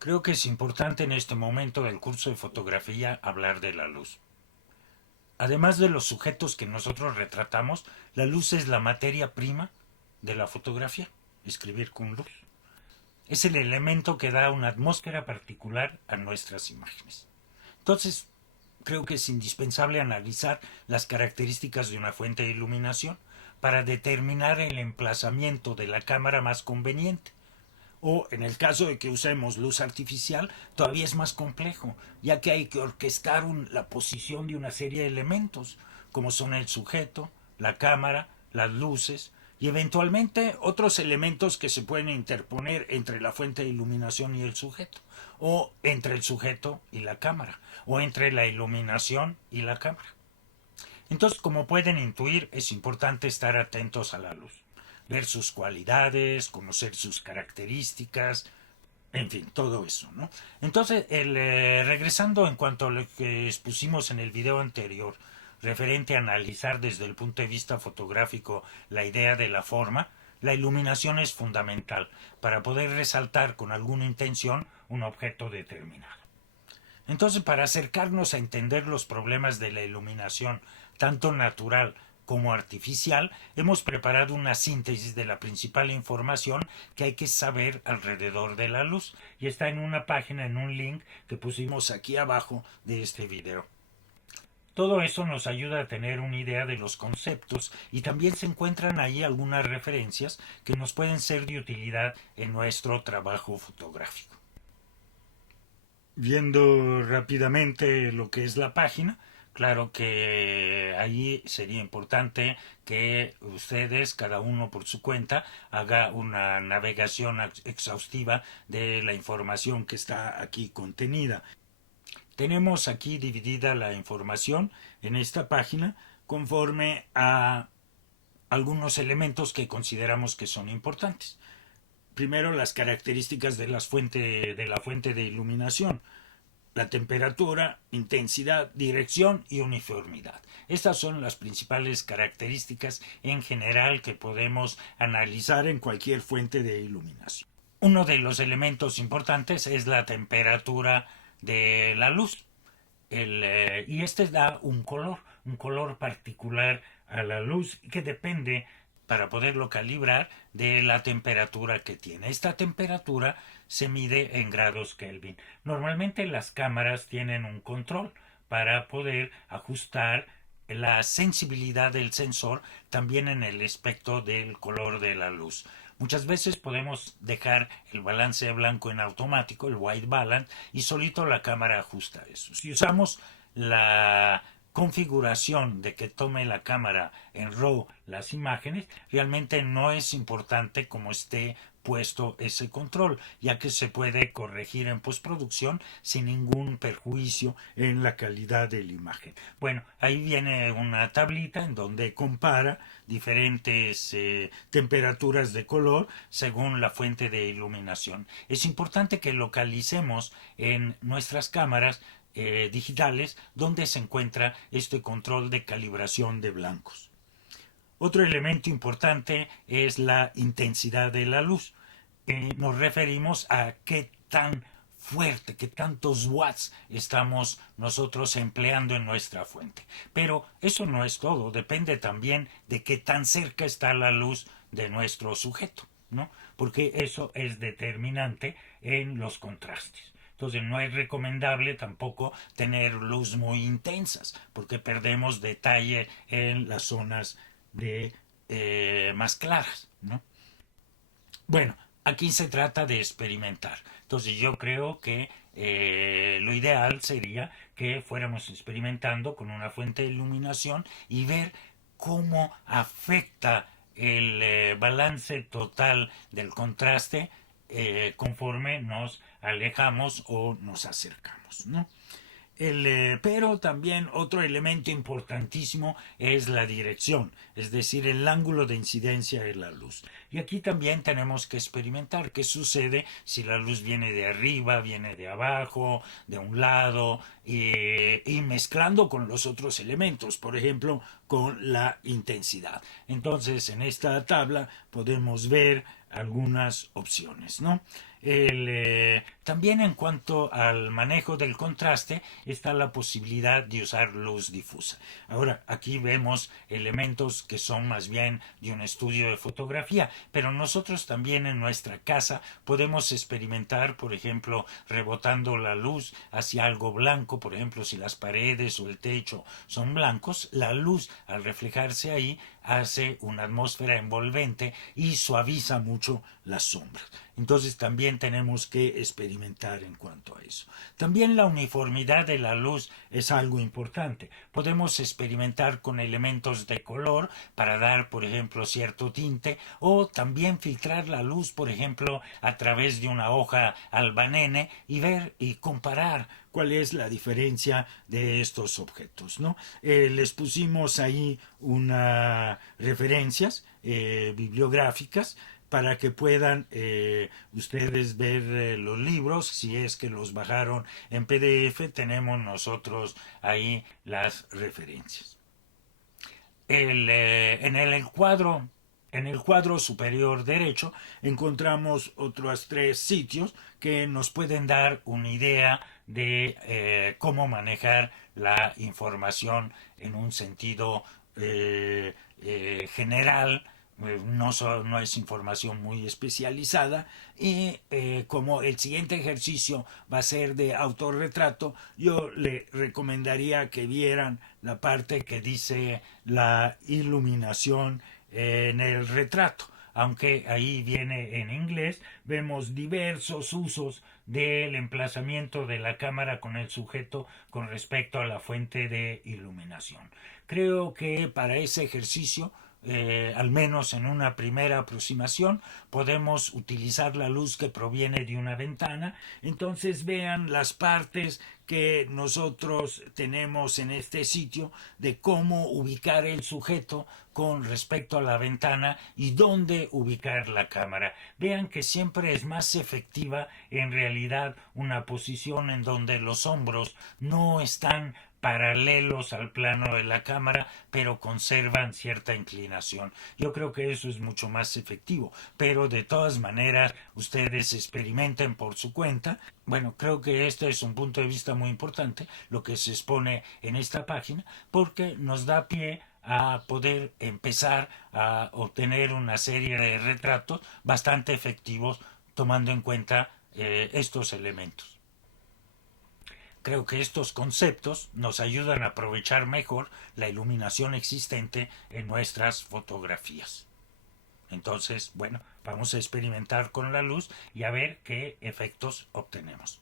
Creo que es importante en este momento del curso de fotografía hablar de la luz. Además de los sujetos que nosotros retratamos, la luz es la materia prima de la fotografía, escribir con luz. Es el elemento que da una atmósfera particular a nuestras imágenes. Entonces, creo que es indispensable analizar las características de una fuente de iluminación para determinar el emplazamiento de la cámara más conveniente. O en el caso de que usemos luz artificial, todavía es más complejo, ya que hay que orquestar la posición de una serie de elementos, como son el sujeto, la cámara, las luces y eventualmente otros elementos que se pueden interponer entre la fuente de iluminación y el sujeto, o entre el sujeto y la cámara, o entre la iluminación y la cámara. Entonces, como pueden intuir, es importante estar atentos a la luz, ver sus cualidades, conocer sus características, en fin, todo eso, ¿no? Entonces, regresando en cuanto a lo que expusimos en el video anterior, referente a analizar desde el punto de vista fotográfico la idea de la forma, la iluminación es fundamental para poder resaltar con alguna intención un objeto determinado. Entonces, para acercarnos a entender los problemas de la iluminación, tanto natural como artificial, hemos preparado una síntesis de la principal información que hay que saber alrededor de la luz. Y está en una página, en un link que pusimos aquí abajo de este video. Todo eso nos ayuda a tener una idea de los conceptos y también se encuentran ahí algunas referencias que nos pueden ser de utilidad en nuestro trabajo fotográfico. Viendo rápidamente lo que es la página, claro que ahí sería importante que ustedes, cada uno por su cuenta, haga una navegación exhaustiva de la información que está aquí contenida. Tenemos aquí dividida la información en esta página conforme a algunos elementos que consideramos que son importantes. Primero, las características de la fuente de iluminación: la temperatura, intensidad, dirección y uniformidad. Estas son las principales características en general que podemos analizar en cualquier fuente de iluminación. Uno de los elementos importantes es la temperatura de la luz. Y este da un color particular a la luz que depende, para poderlo calibrar, de la temperatura que tiene. Esta temperatura se mide en grados Kelvin. Normalmente las cámaras tienen un control para poder ajustar la sensibilidad del sensor también en el espectro del color de la luz. Muchas veces podemos dejar el balance de blanco en automático, el white balance, y solito la cámara ajusta eso. Si usamos la configuración de que tome la cámara en RAW las imágenes, realmente no es importante cómo esté puesto ese control, ya que se puede corregir en postproducción sin ningún perjuicio en la calidad de la imagen. Bueno, ahí viene una tablita en donde compara diferentes temperaturas de color según la fuente de iluminación. Es importante que localicemos en nuestras cámaras digitales donde se encuentra este control de calibración de blancos. Otro elemento importante es la intensidad de la luz. Nos referimos a qué tan fuerte, qué tantos watts estamos nosotros empleando en nuestra fuente. Pero eso no es todo, depende también de qué tan cerca está la luz de nuestro sujeto, ¿no? Porque eso es determinante en los contrastes. Entonces no es recomendable tampoco tener luz muy intensas, porque perdemos detalle en las zonas de más claras, ¿no? Bueno, aquí se trata de experimentar. Entonces yo creo que lo ideal sería que fuéramos experimentando con una fuente de iluminación y ver cómo afecta el balance total del contraste conforme nos alejamos o nos acercamos, ¿no? Pero también otro elemento importantísimo es la dirección, es decir, el ángulo de incidencia de la luz. Y aquí también tenemos que experimentar qué sucede si la luz viene de arriba, viene de abajo, de un lado, y mezclando con los otros elementos, por ejemplo, con la intensidad. Entonces, en esta tabla podemos ver algunas opciones, ¿no? También en cuanto al manejo del contraste está la posibilidad de usar luz difusa. Ahora, aquí vemos elementos que son más bien de un estudio de fotografía, pero nosotros también en nuestra casa podemos experimentar, por ejemplo, rebotando la luz hacia algo blanco, por ejemplo, si las paredes o el techo son blancos, la luz al reflejarse ahí hace una atmósfera envolvente y suaviza mucho las sombras. Entonces también tenemos que experimentar en cuanto a eso. También la uniformidad de la luz es algo importante. Podemos experimentar con elementos de color para dar, por ejemplo, cierto tinte o también filtrar la luz, por ejemplo, a través de una hoja albanene y ver y comparar cuál es la diferencia de estos objetos, ¿no? Les pusimos ahí unas referencias bibliográficas para que puedan ustedes ver los libros. Si es que los bajaron en PDF, tenemos nosotros ahí las referencias. En el cuadro superior derecho encontramos otros 3 sitios que nos pueden dar una idea de cómo manejar la información en un sentido general. No es información muy especializada y como el siguiente ejercicio va a ser de autorretrato, yo le recomendaría que vieran la parte que dice la iluminación en el retrato. Aunque ahí viene en inglés, vemos diversos usos del emplazamiento de la cámara con el sujeto con respecto a la fuente de iluminación. Creo que para ese ejercicio, al menos en una primera aproximación, podemos utilizar la luz que proviene de una ventana. Entonces vean las partes que nosotros tenemos en este sitio de cómo ubicar el sujeto con respecto a la ventana y dónde ubicar la cámara. Vean que siempre es más efectiva en realidad una posición en donde los hombros no están paralelos al plano de la cámara, pero conservan cierta inclinación. Yo creo que eso es mucho más efectivo, pero de todas maneras ustedes experimenten por su cuenta. Bueno, creo que este es un punto de vista muy importante, lo que se expone en esta página, porque nos da pie a poder empezar a obtener una serie de retratos bastante efectivos tomando en cuenta estos elementos. Creo que estos conceptos nos ayudan a aprovechar mejor la iluminación existente en nuestras fotografías. Entonces, bueno, vamos a experimentar con la luz y a ver qué efectos obtenemos.